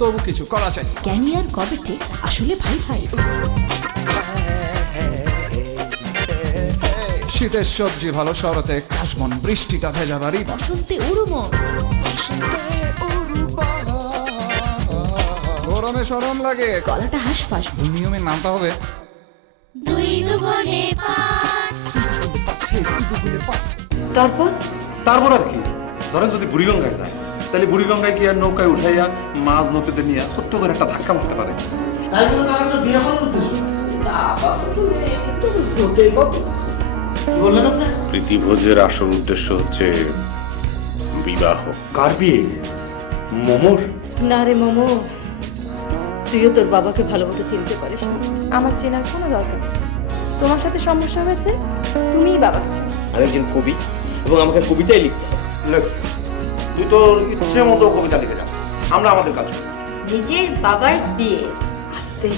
তবু কিছু করা চাই। ক্যানি আর কবেটে আসলে ভাই ভাই। শীতের সবজি ভালো, শরতে কাশবন, বৃষ্টিটা ভেজা বাড়ি, বসন্তে উড়ুমন, গরমে সরম লাগে, গলাটা হাঁসফাঁস। নিয়মে মানতে হবে। তারপর তারপর আর কি, ধরেন যদি বুড়িগঙ্গায় যায়, তাহলে বুড়িগঙ্গায় কি আর নৌকায় উঠাইয়া মাছ নদীতে নিয়ে ছোট্ট করে একটা ধাক্কা মারতে পারে। তাই বলে তার একটা বিয়ে করার উদ্দেশ্য কি বললেন আপনি? প্রীতিভোজের আসল উদ্দেশ্য হচ্ছে বিবাহ। কার বিয়ে? মোমোর? না রে মোমো, তুইও তোর বাবাকে ভালো মতো চিনতে পারিস না। আমার চেনার কোনো দরকার নেই। তোমার সাথে সমস্যা হয়েছে, তুমিই বাবাকে চেনো। আমি একজন কবি এবং আমাকে কবিতাই লিখতে হবে। লেখ, তুই তোর ইচ্ছে মতো কবিতা লিখে যা, আমরা আমাদের কাজ করি। নিজের বাবার বিয়ে আস্তে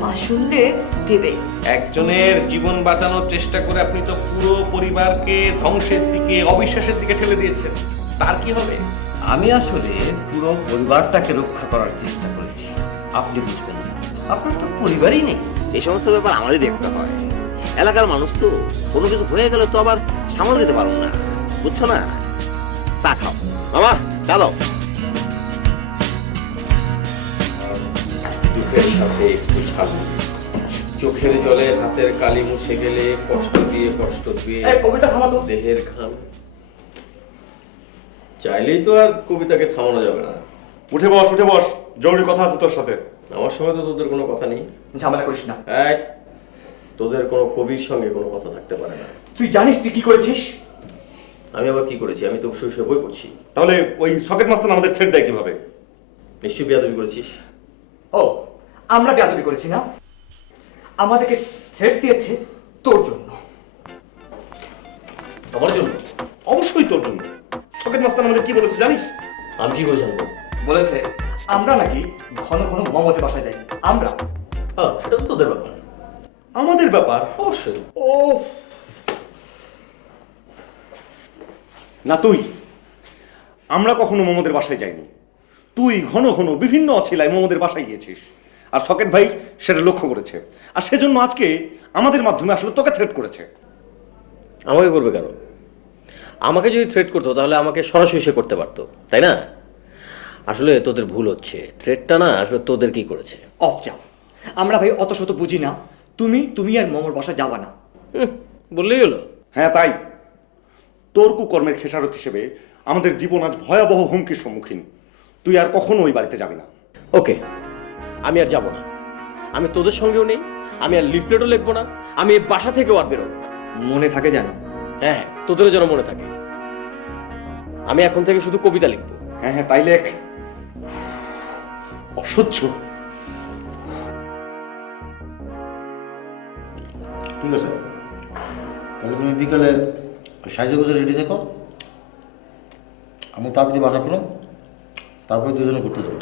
মা শুনলে দেবে। একজনের জীবন বাঁচানোর চেষ্টা করে আপনি তো পুরো পরিবারকে ধ্বংসের দিকে, অবিশ্বাসের দিকে ঠেলে দিয়েছেন। তার কি হবে? আমি আসলে পুরো পরিবারটাকে রক্ষা করার চেষ্টা করেছি। আপনি বুঝবেন না, আপনার তো পরিবারই নেই। এই সমস্ত ব্যাপার আমারই দেখতে হয়। এলাকার মানুষ তো, কোনো কিছু হয়ে গেলে তো আবার সামাল দিতে পারবো না, বুঝছো না? চা খাও বাবা, চা দাও। দুঃখের সাথে একটু ছাড়, চোখের জলে হাতের কালি মুছে গেলে কষ্ট দিয়ে কবিতা থামাতো। দেহের ঘাম। চাইলেই তো আর কবিতাকে থামানো যাবে না। উঠে বস, উঠে বস, জরুরি কথা আছে তোর সাথে। আমার সঙ্গে তো তোদের কোনো কথা নেই। ঝামেলা করিস না। এক, তোদের কোনো কবির সঙ্গে কোনো কথা থাকতে পারে না। তুই জানিস তুই কি করেছিস? আমি আবার কি করেছি? আমি তো বসে বই পড়ছি। তাহলে ওই সকেট মাস্তান আমাদের থ্রেট দেয় কিভাবে? নিশ্চয়ই বেয়াদবি করেছিস। ও, আমরা বেয়াদবি করেছি না? আমাদেরকে থ্রেট দিয়েছে তোর জন্য। আমার জন্য? অবশ্যই তোর জন্য। সকেট মাস্তান আমাদের কি বলেছে জানিস? আমি কি করে জানবো? বলেছে আমরা নাকি ঘন ঘন মোহাম্মদের বাসায় যাই। আমরা? হ্যাঁ, সেটা তো তোদের ব্যাপার। আমাদের ব্যাপার? অবশ্যই। ও না, তুই, আমরা কখনো মোহাম্মদের বাসায় যাইনি। তুই ঘন ঘন বিভিন্ন অছিলায় মোহাম্মদের বাসায় গিয়েছিস, আর সকেট ভাই সেটা লক্ষ্য করেছে, আর সেজন্য আজকে আমাদের মাধ্যমে আসলে তোকে থ্রেট করেছে। আমাকে করবে কেন? আমাকে যদি থ্রেট করতো তাহলে আমাকে সরাসরি সে করতে পারতো, তাই না? আসলে তোদের ভুল হচ্ছে। থ্রেটটা না, আসলে তোদের কি করেছে। অফ যাও, আমরা ভাই অত শত বুঝি না। তুমি আর মোমোর বাসা যাবা না। বললেই হলো। হ্যাঁ তাই, তোর কুকর্মের খেসারত হিসেবে আমাদের জীবন আজ ভয়াবহ হুমকির সম্মুখীন। তুই আর কখনো ওই বাড়িতে যাবি না। ওকে, আমি আর যাব না। আমি তোদের সঙ্গেও নেই, আমি আর লিফলেটও লিখবো না, আমি এই বাসা থেকেও আর বেরোবো না। মনে থাকে জানো? হ্যাঁ, তোদেরও যেন মনে থাকে। আমি এখন থেকে শুধু কবিতা লিখবো। হ্যাঁ হ্যাঁ, তাই লেখ। অসহ্য। ঠিক আছে, তাহলে তুমি বিকালে সাইজে গুজে রেডি দেখো, আমি তাড়াতাড়ি বাসা পেলাম, তারপরে দুজনে ঘুরতে যাবো।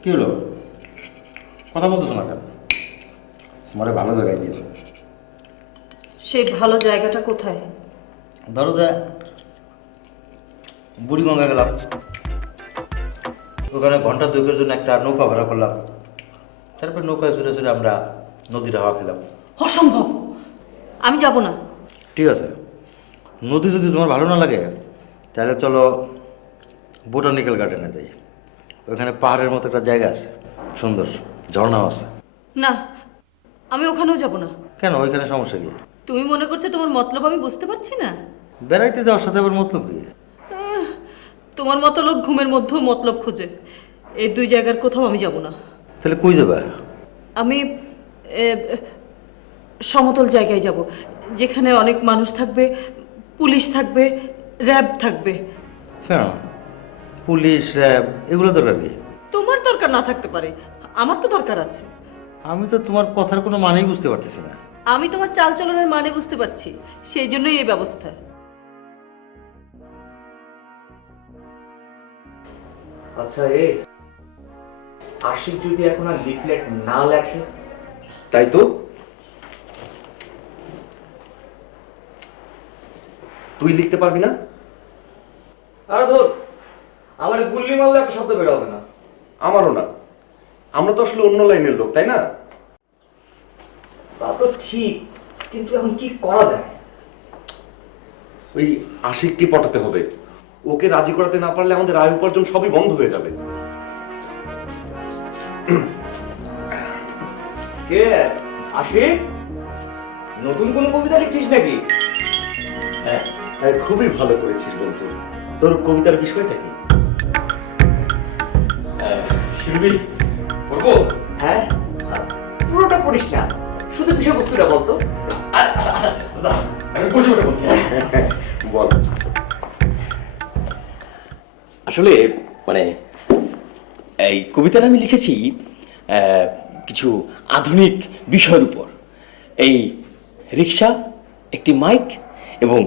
কি হলো, কথা বলতেছো না কেন? তোমার ভালো জায়গায় নিয়ে যাবো। সেই ভালো জায়গাটা কোথায়? ধরো যে বুড়িগঙ্গা গেলাম, ওখানে ঘন্টা দুয়েকের জন্য একটা নৌকা ভাড়া করলাম, তারপরে নৌকায় চড়ে চড়ে আমরা নদীর হাওয়া খেলাম। অসম্ভব, আমি যাব না। ঠিক আছে, নদী যদি তোমার ভালো না লাগে তাহলে চলো বোটানিক্যাল গার্ডেনে যাই। ওখানে পাহাড়ের মতো একটা জায়গা আছে, সুন্দর ঝর্ণাও আছে। না, আমি ওখানেও যাব না। কেন, ওইখানে সমস্যা কি? তুমি মনে করছো তোমার মতলব আমি বুঝতে পারছি না? বেড়াইতে যাওয়ার সাথে আবার মতলব কি? তোমার মতো লোক ঘুমের মধ্যেও মতলব খোঁজে। এই দুই জায়গার কোথাও আমি যাব না। তাহলে কই যাবে? আমি সমতল জায়গায় যাব, যেখানে অনেক মানুষ থাকবে, পুলিশ থাকবে, র্যাব থাকবে। কেন, পুলিশ র্যাব এগুলো দরকার কি? তোমার দরকার না থাকতে পারে, আমার তো দরকার আছে। আমি তো তোমার কথার কোনো মানেই বুঝতে পারতেছি না। আমি তোমার চালচলনের মানে বুঝতে পারছি, সেই জন্যই এই ব্যবস্থা। আচ্ছা, আশিক যদি এখন আর লিফলেট না লেখে? তাই তো, তুই লিখতে পারবি না? আরে ধর, আমার গুল্লি মারলে একটা শব্দ বের হবে না। আমারও না, আমরা তো আসলে অন্য লাইনের লোক, তাই না? তা তো ঠিক, কিন্তু এখন কি করা যায়? ওই আশিককে পটাতে হবে, ওকে রাজি করাতে না পারলে আমাদের আয় উপার্জন সবই বন্ধ হয়ে যাবে। কে আশিক, নতুন কোনো কবিতা লিখছিস নাকি? হ্যাঁ, খুবই ভালো করেছিস বন্ধু। তোর কবিতার বিষয়টা কি? শিল্পী পড়বো? হ্যাঁ, পুরোটা পড়িস না, শুধু বিষয়বস্তুটা বলতো। আমি বসে বসে বলছি। বল। আসলে মানে এই কবিতাটা আমি লিখেছি কিছু আধুনিক বিষয়ের উপর। এই রিক্সা, একটি মাইক এবং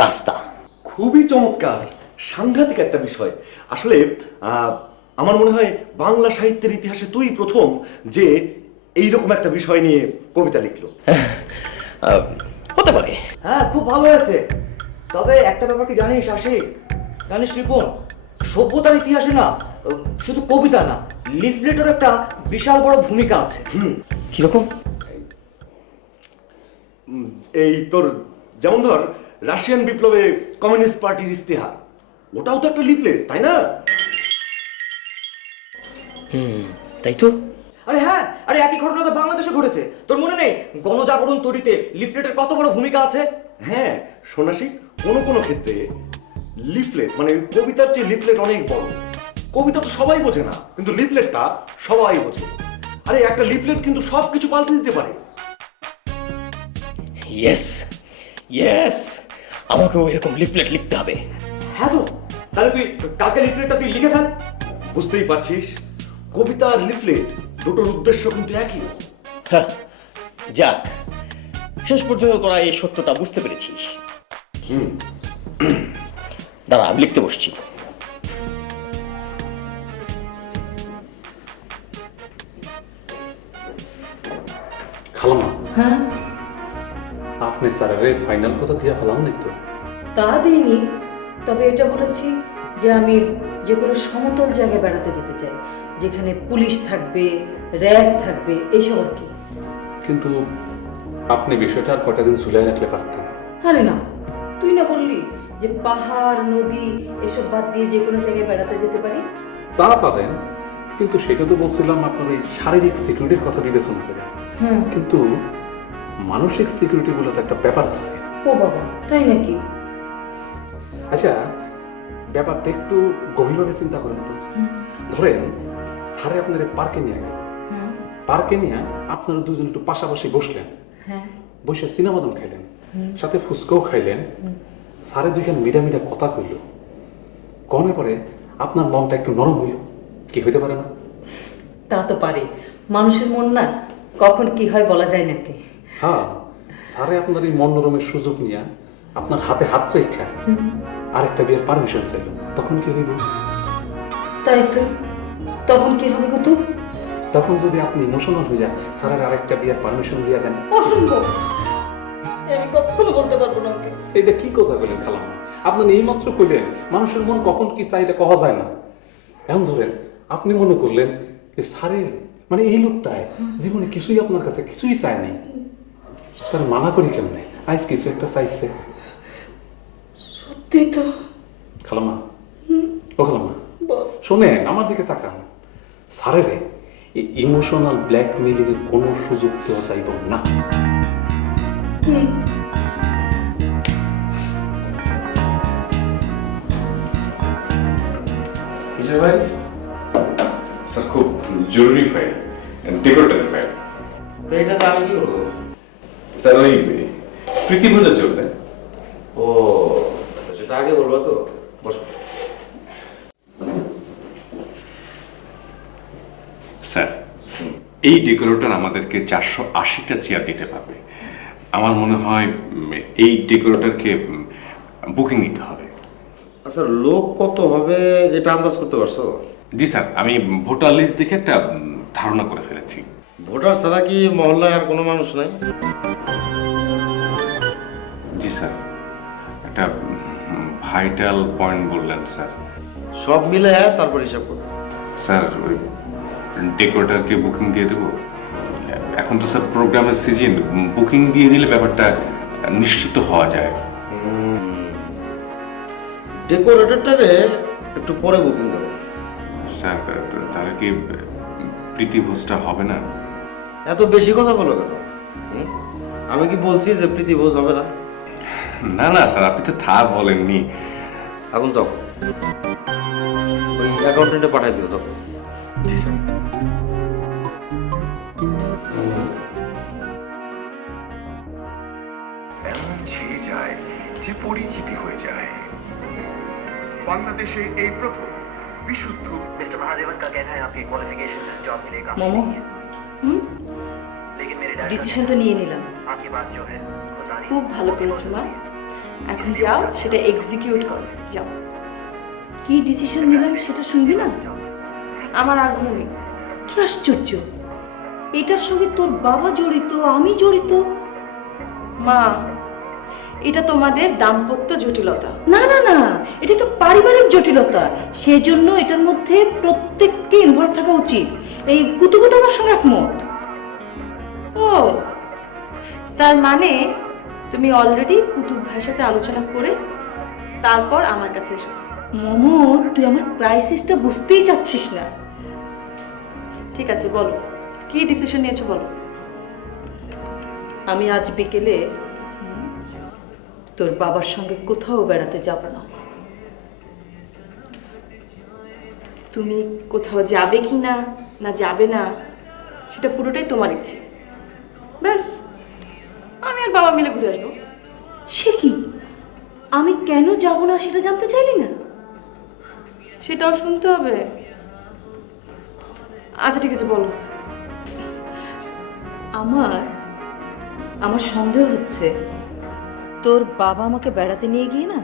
রাস্তা। খুবই চমৎকার, সাংঘাতিক একটা বিষয়। আসলে আমার মনে হয় বাংলা সাহিত্যের ইতিহাসে তুই প্রথম যে এইরকম একটা বিষয় নিয়ে কবিতা লিখলো। হতে পারে। হ্যাঁ, খুব ভালো হয়েছে। তবে একটা ব্যাপার কি জানিস আশিক, জানিস রিপন, সভ্যতার ইতিহাসে না শুধু কবিতা না, লিফলেটের একটা বিশাল বড় ভূমিকা আছে। কিরকম? এই তোর যেমন ধর রাশিয়ান বিপ্লবে কমিউনিস্ট পার্টির ইস্তেহার, ওটাও তো একটা লিফলেট, তাই না? তাই তো। আরে হ্যাঁ, আরে একই ঘটনা তো বাংলাদেশে ঘটেছে। তোর মনে নেই গণজাগরণ তৈরিতে লিফলেটের কত বড় ভূমিকা আছে? হ্যাঁ সন্ন্যাসী, কোনো কোনো ক্ষেত্রে লিফলেট মানে কবিতার চেয়ে লিফলেট অনেক বড়। কবিতা তো সবাই বোঝে না, কিন্তু লিফলেটটা সবাই বোঝে। আরে একটা লিফলেট কিন্তু সবকিছু পাল্টে দিতে পারে। ইয়েস ইয়েস, আমাকেও এরকম লিফলেট লিখতে হবে। হ্যাঁ তো, তাহলে তুই কালকে লিফলেটটা তুই লিখে ফেল। বুঝতেই পারছিস, কবিতা আর লিফলেট দুটোর উদ্দেশ্য কিন্তু একই। হ্যাঁ, যাক, শেষ পর্যন্ত তোরা এই সত্যটা বুঝতে পেরেছিস। দাঁড়া, আমি লিখতে বসছি। খালামা, হ্যাঁ, আপনি স্যারের ফাইনাল কথা দিয়ে ফেলাম নাই তো? তা দিইনি, তবে এটা বলেছি যে আমি যে কোনো সমতল জায়গায় বেড়াতে যেতে চাই, যেখানে পুলিশ থাকবে, র্যাব থাকবে, এইসব আর কি। কিন্তু আপনি বিষয়টা আর কটা দিন ঝুলাই রাখলে পারতেন। আরে না, তুই না বললি যে পাহাড়, নদী এসব বাদ দিয়ে যে কোনো জায়গায় বেড়াতে যেতে পারি? তা পারেন, কিন্তু সেটা তো বলছিলাম আপনার ওই শারীরিক সিকিউরিটির কথা বিবেচনা করে। হ্যাঁ। কিন্তু মানসিক সিকিউরিটি বলে তো একটা ব্যাপার আছে। ও বাবা, তাই নাকি? আচ্ছা, ব্যাপারটা একটু গভীরভাবে চিন্তা করেন তো। ধরেন স্যারে আপনার পার্কে নিয়ে গেল, পার্কে নিয়ে আপনারা দুজন একটু পাশাপাশি বসলেন, হ্যাঁ, বসে সিনেমা দম খাইলেন, সাথে ফুচকাও খাইলেন, স্যারে দুইখান মিডা মিডা কথা কইল, কমে পরে আপনার মনটা একটু নরম হইল, কি হইতে পারে না? তা তো পারে, মানুষের মন না কখন কি হয় বলা যায় নাকি। হ্যাঁ, স্যারে আপনার এই মন নরমের সুযোগ নিয়ে আপনার হাতে হাত রেখা আরেকটা বিয়ের পারমিশন চাইল, তখন কি হইব? তাই তো, তখন কি হবে কত? তখন যদি আপনি ইমোশনাল হইয়া স্যারের আরেকটা বিয়ের পারমিশন দিয়ে দেন। অসম্ভব, আমি কখনো বলতে পারবো না ওকে। এটা কি কথা বলেন খালাম্মা? আপনার এইমাত্র কইলেন মানুষের মন কখন কি চাই এটা কওয়া যায় না। এখন ধরেন আপনি মনে করলেন যে স্যারের মানে এই লোকটায় জীবনে কিছুই আপনার কাছে কিছুই চায় নাই, তার মানা করি কেমনে? আজ কিছু একটা চাইছে। সত্যি তো। খালাম্মা, ও খালাম্মা, শোনেন, আমার দিকে তাকান। স্যারের এই ইমোশনাল ব্ল্যাকমেইলিং এর কোনো সুযোগ দেওয়া চাইব না। কিসের ফাইল? স্যার, খুব জরুরি ফাইল, ডেকোরেটরের ফাইল। তো এটাতে আমি কি করবো? স্যার, ওই প্রীতি ভোজের জন্য। ও, সেটা আগে বলবো তো। বসো। স্যার, এই ডেকোরেটর আমাদেরকে 480টা চেয়ার দিতে পারবে। আমার মনে হয় এই ডেকোরেটরকে বুকিং দিতে হবে। আচ্ছা, লোক কত হবে এটা আন্দাজ করতে পারছো? জি স্যার, আমি ভোটার লিস্ট দেখে একটা ধারণা করে ফেলেছি। ভোটার ছাড়া কি মহল্লায় আর কোনো মানুষ নাই? জি স্যার, একটা ভাইটাল পয়েন্ট বললেন স্যার। সব মিলে তারপর হিসাব করবো। স্যার ওই ডেকোরেটরকে বুকিং দিয়ে দেবো? এখন তো স্যার প্রোগ্রামের সিজন, বুকিং দিয়ে দিলে ব্যাপারটা নিশ্চিত হওয়া যায়। ডেকোরেটরটারে একটু পরে বুকিং দেবো। স্যার তাহলে কি প্রীতি ভোজটা হবে না? এত বেশি কথা বলো কেন? আমি কি বলছি যে প্রীতি ভোজ হবে না? না না স্যার, আপনি তো তা বলেননি। এখন যাও, ওই অ্যাকাউন্টেন্টে পাঠাই দিও। যাও। জি স্যার। এমন ছেয়ে যায় যে পরিচিতি হয়ে যায়। বাংলাদেশে এই প্রথম বিশুদ্ধ। मिस्टर महादेवन का कहना है आपकी क्वालिफिकेशन जॉब के लिए काफी মোমো नहीं है। लेकिन मेरे डैड ডিসিশনটা নিয়ে নিলাম। आपकी बात जो है खुदा नहीं। খুব ভালো করেছো মা, এখন যাও সেটা এক্সিকিউট করো, যাও। কি ডিসিশন নিলাম সেটা শুনবি না? আমার আগ্রহ নেই। কি আশ্চর্য, এটার সঙ্গে তোর বাবা জড়িত, আমি জড়িত। মা, এটা তোমাদের দাম্পত্য জটিলতা। না না না, এটা একটা পারিবারিক জটিলতা, সেজন্য এটার মধ্যে প্রত্যেককে ইনভলভ থাকা উচিত। এই কুতুকুত আমার সঙ্গে একমত। ও, তার মানে তুমি অলরেডি কুতুব ভাইয়ের সাথে আলোচনা করে তারপর আমার কাছে এসেছো। মোমো, তুই আমার ক্রাইসিসটা বুঝতেই চাচ্ছিস না। ঠিক আছে, বলো কি ডিসিশন নিয়েছো বলো। আমি আজ বিকেলে তোর বাবার সঙ্গে কোথাও বেড়াতে যাব না। তুমি কোথাও যাবে কি না না যাবে না সেটা পুরোটাই তোমার ইচ্ছে। ব্যাস, আমি আর বাবা মিলে ঘুরে আসবো। সে কি, আমি কেন যাব না সেটা জানতে চাইলি না? সেটাও শুনতে হবে। আচ্ছা ঠিক আছে, বলো। আমার সন্দেহ হচ্ছে তোর বাবা আমাকে বেড়াতে নিয়ে গিয়ে না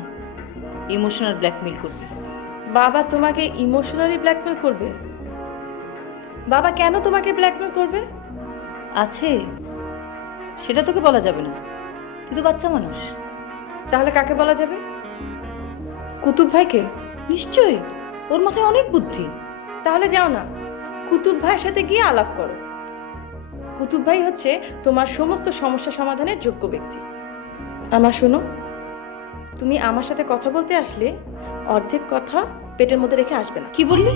ইমোশনাল ব্ল্যাকমেল করবে। বাবা তোমাকে ইমোশনালি ব্ল্যাকমেল করবে? বাবা কেন তোমাকে ব্ল্যাকমেল করবে? আছে, সেটা তোকে বলা যাবে না, তুই তো বাচ্চা মানুষ। তাহলে কাকে বলা যাবে? কুতুব ভাইকে? নিশ্চয়ই, ওর মাথায় অনেক বুদ্ধি। তাহলে যাও না, কুতুব ভাইয়ের সাথে গিয়ে আলাপ করো। কুতুব ভাই হচ্ছে তোমার সমস্ত সমস্যা সমাধানের যোগ্য ব্যক্তি। আমার শোনো, তুমি আমার সাথে কথা বলতে আসলে অর্ধেক কথা পেটের মধ্যে রেখে আসবে না। কি বললি?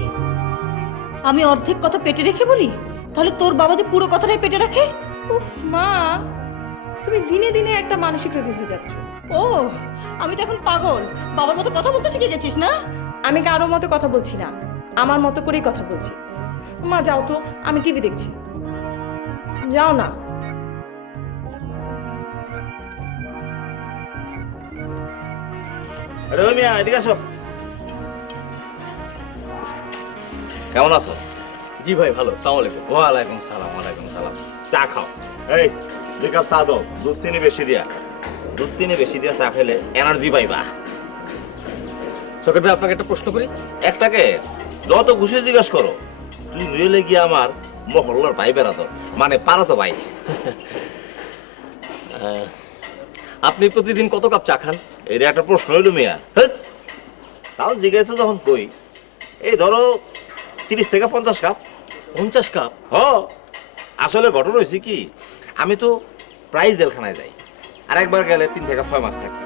আমি অর্ধেক কথা পেটে রেখে বলি? তাহলে তোর বাবা যে পুরো কথাটাই পেটে রাখে। উফ মা, তুমি দিনে দিনে একটা মানসিক রোগী হয়ে যাচ্ছ। ও, আমি তো এখন পাগল, বাবার মতো কথা বলতে শিখে গেছিস না? আমি কারোর মতো কথা বলছি না, আমার মতো করেই কথা বলছি। মা যাও তো, আমি টিভি দেখছি। যাও না। আরে ওই মিয়া, এদিকে আসো। কেমন আছো? জি ভাই, ভালো। সালাম আলাইকুম। ওয়ালাইকুম সালাম। ওয়ালাইকুম সালাম। চা খাও। এই 2 কাপ চা দাও, দুধ চিনি বেশি দিয়া। দুধ চিনি বেশি দিয়া চা খেলে এনার্জি পাইবা। সকেট ভাই, আপনাকে একটা প্রশ্ন করি। একটাকে যত খুশি জিজ্ঞাসা করো। তুই নইলে গিয়ে আমার মহল্লার ভাই বেড়াতো, মানে পারাতো ভাই। আপনি প্রতিদিন কত কাপ চা খান? এটা একটা প্রশ্ন হইল মিয়া। হেৎ, তাও জিজ্ঞাসা যখন কই, এই ধরো 30 থেকে 50 কাপ। 50 কাপ? হ, আসলে ঘটনা হয়েছে কি, আমি তো প্রায় জেলখানায় যাই, আর একবার গেলে 3 থেকে 6 মাস থাকি।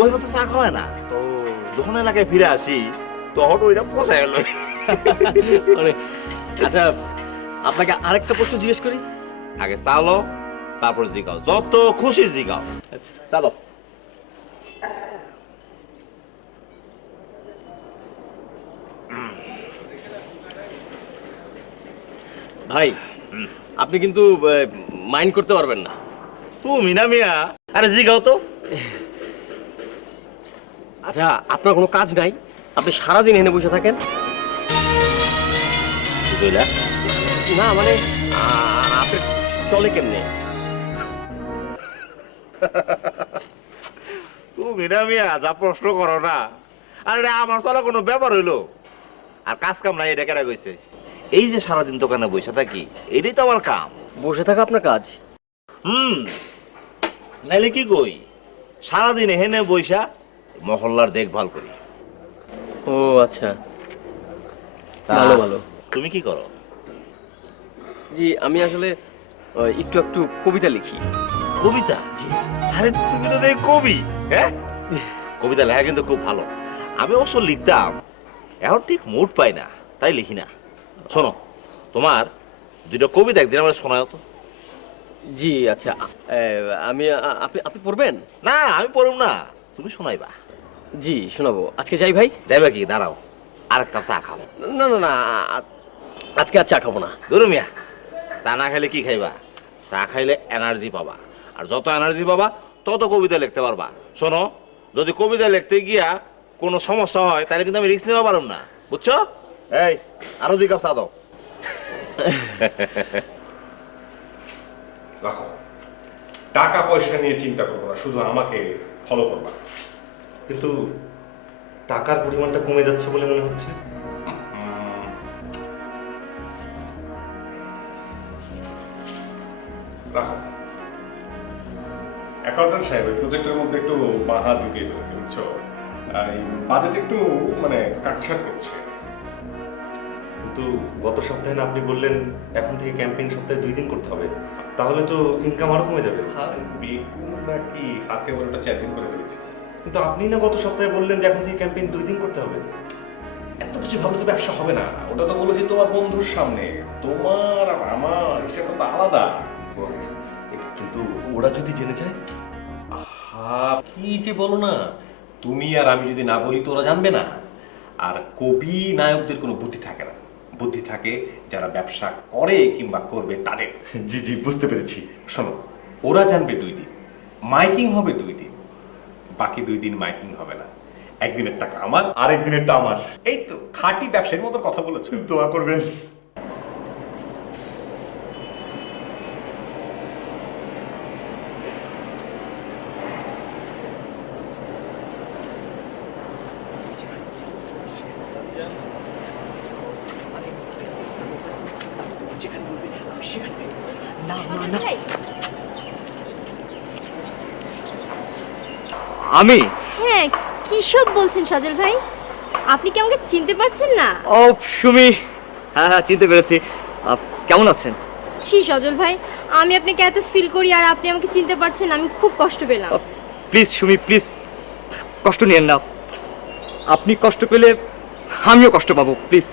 ওইটা তো চা খাওয়ায় না। যখন এলাকায় ফিরে আসি তখন ওইটা পচায় এলো। আচ্ছা, আপনাকে আরেকটা প্রশ্ন জিজ্ঞেস করি। আগে চালো, তারপর জিগাও, যত খুশি জিগাও। চালো। ভাই, আপনি কিন্তু মাইন্ড করতে পারবেন না। তুমি না মিয়া, আরে জিগাও তো। আচ্ছা, আপনার কোনো কাজ নাই, আপনি সারাদিন এনে বসে থাকেন? না মানে আপনি চলে কেমনে? তুমি না মিয়া, যা প্রশ্ন করো না। আরে আমার চলা কোনো ব্যাপার হইলো? আর কাজ কাম নাই, এটা কেনা গেছে। এই যে সারাদিন দোকানে বসে থাকি, এটাই তো আমার কাম। বসে থাকা আপনার কাজ? নাইলে কি কই, সারাদিন এখানে বইসা মহল্লার দেখভাল করি। ও আচ্ছা, ভালো ভালো। তুমি কি করো? জি আমি আসলে একটু একটু কবিতা লিখি। কবিতা? আরে তুমি তো দেখ কবি, হ্যাঁ? কবিতা লেখা কিন্তু খুব ভালো। আমি অবশ্য লিখতাম, এখন ঠিক মুড পাই না, তাই লিখি না। শোনো, তোমার দুটো কবিতা একদিন আমার শোনাও তো। জি আচ্ছা, আমি আপনি আপনি পড়বেন? না আমি পড়ুম না, তুমি শোনাইবা। জি শোনাবো। আজকে যাই ভাই? যাইবা কি? দাঁড়াও, আর এক কাপ চা খাও। না না না, আজকে আর চা খাবো না। ধরো মিয়া, চা না খাইলে কি খাইবা? চা খাইলে এনার্জি পাবা, আর যত এনার্জি পাবা তত কবিতা লিখতে পারবা। শোনো, যদি কবিতা লিখতে গিয়া কোনো সমস্যা হয় তাহলে কিন্তু আমি রিস্ক নেওয়া পারুম না, বুঝছো? এই আরো 2 কাপ চা দাও। রাখো, টাকা পয়সা নিয়ে চিন্তা করবো না, শুধু আমাকে ফলো করবা। কিন্তু টাকার পরিমাণটা কমে যাচ্ছে বলে মনে হচ্ছে। রাখো। অ্যাকাউন্ট্যান্ট সাহেব প্রজেক্টের মধ্যে একটু বাহা ঢুকিয়ে ফেলেছে, বুঝছো? এই বাজেট একটু মানে কাটছাট করছে। কিন্তু গত সপ্তাহে না আপনি বললেন এখন থেকে ক্যাম্পেইন সপ্তাহে 2 দিন করতে হবে, তাহলে তো ইনকাম আরো কমে যাবে। বেকুব নাকি, সাথে ওটা 4 দিন করে ফেলেছি। কিন্তু আপনি না গত সপ্তাহে বললেন যে এখন থেকে ক্যাম্পেইন 2 দিন করতে হবে। এত কিছু ভাবলে তো ব্যবসা হবে না। ওটা তো বলেছি তোমার বন্ধুর সামনে, তোমার আর আমার হিসেবটা তো আলাদা। কিন্তু ওরা যদি জেনে যায়? আহা, কি যে বলো না, তুমি আর আমি যদি না বলি তো ওরা জানবে না। আর কবি নায়কদের কোনো বুদ্ধি থাকে না, বুদ্ধি থাকে যারা ব্যবসা করে কিংবা করবে তাদের। জি জি, বুঝতে পেরেছি। শোনো, ওরা জানবে 2 দিন, মাইকিং হবে 2 দিন, বাকি 2 দিন মাইকিং হবে না। একদিনের টাকা আমার, আরেক দিনেরটা আমার। এই তো খাঁটি ব্যবসায়ীর মতো কথা বলেছো। দোয়া করবেন। আমি? হ্যাঁ, কি সব বলছেন সজল ভাই? আপনি কি আমাকে চিনতে পারছেন না? ও সুমি, হ্যাঁ হ্যাঁ চিনতে পেরেছি। কেমন আছেন? ছি সজল ভাই, আমি আপনাকে এত ফিল করি আর আপনি আমাকে চিনতে পারছেন, আমি খুব কষ্ট পেলাম। প্লিজ সুমি, প্লিজ কষ্ট নিয়েন না। আপনি কষ্ট পেলে আমিও কষ্ট পাবো, প্লিজ।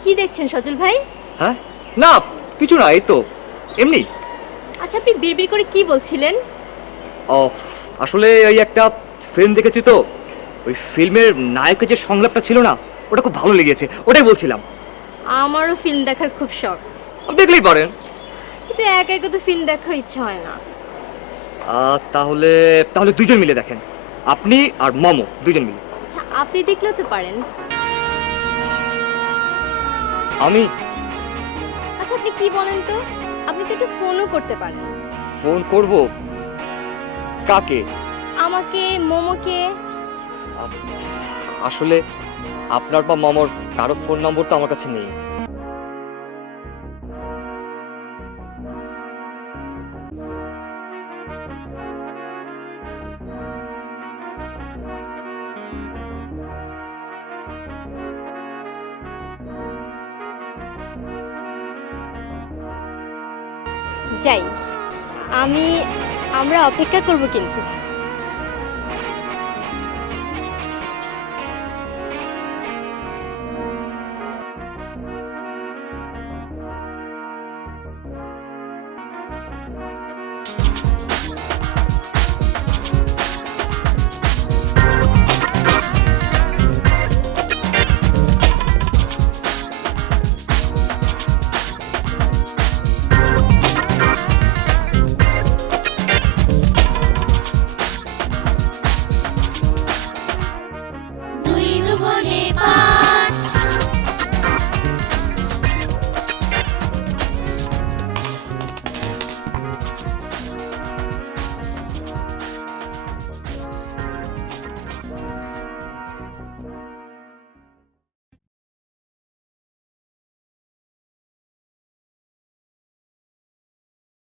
কি দেখছেন সজল ভাই? হ্যাঁ না, কিছু না, এই তো এমনি। আচ্ছা, আপনি বিড়বিড় করে কি বলছিলেন? ও আসলে ওই একটা ফিল্ম দেখেছি তো, ওই ফিল্মের নায়কের যে সংলাপটা ছিল না, ওটা খুব ভালো লেগেছে, ওটাই বলছিলাম। আমারও ফিল্ম দেখার খুব শখ। দেখলেই পারেন। কিন্তু একা একা তো ফিল্ম দেখার ইচ্ছা হয় না। তাহলে তাহলে 2 জন মিলে দেখেন, আপনি আর মমো 2 জন মিলে। আচ্ছা, আপনি দেখলেও তো পারেন। আমি? আচ্ছা, আপনি কি বলেন তো, আপনি তো একটু ফোনও করতে পারেন। ফোন করব? কাকে? আমাকে, মোমোকে। আসলে আপনার বা মামার কারো ফোন নম্বর তো আমার কাছে নেই। যাই, আমরা অপেক্ষা করব কিন্তু।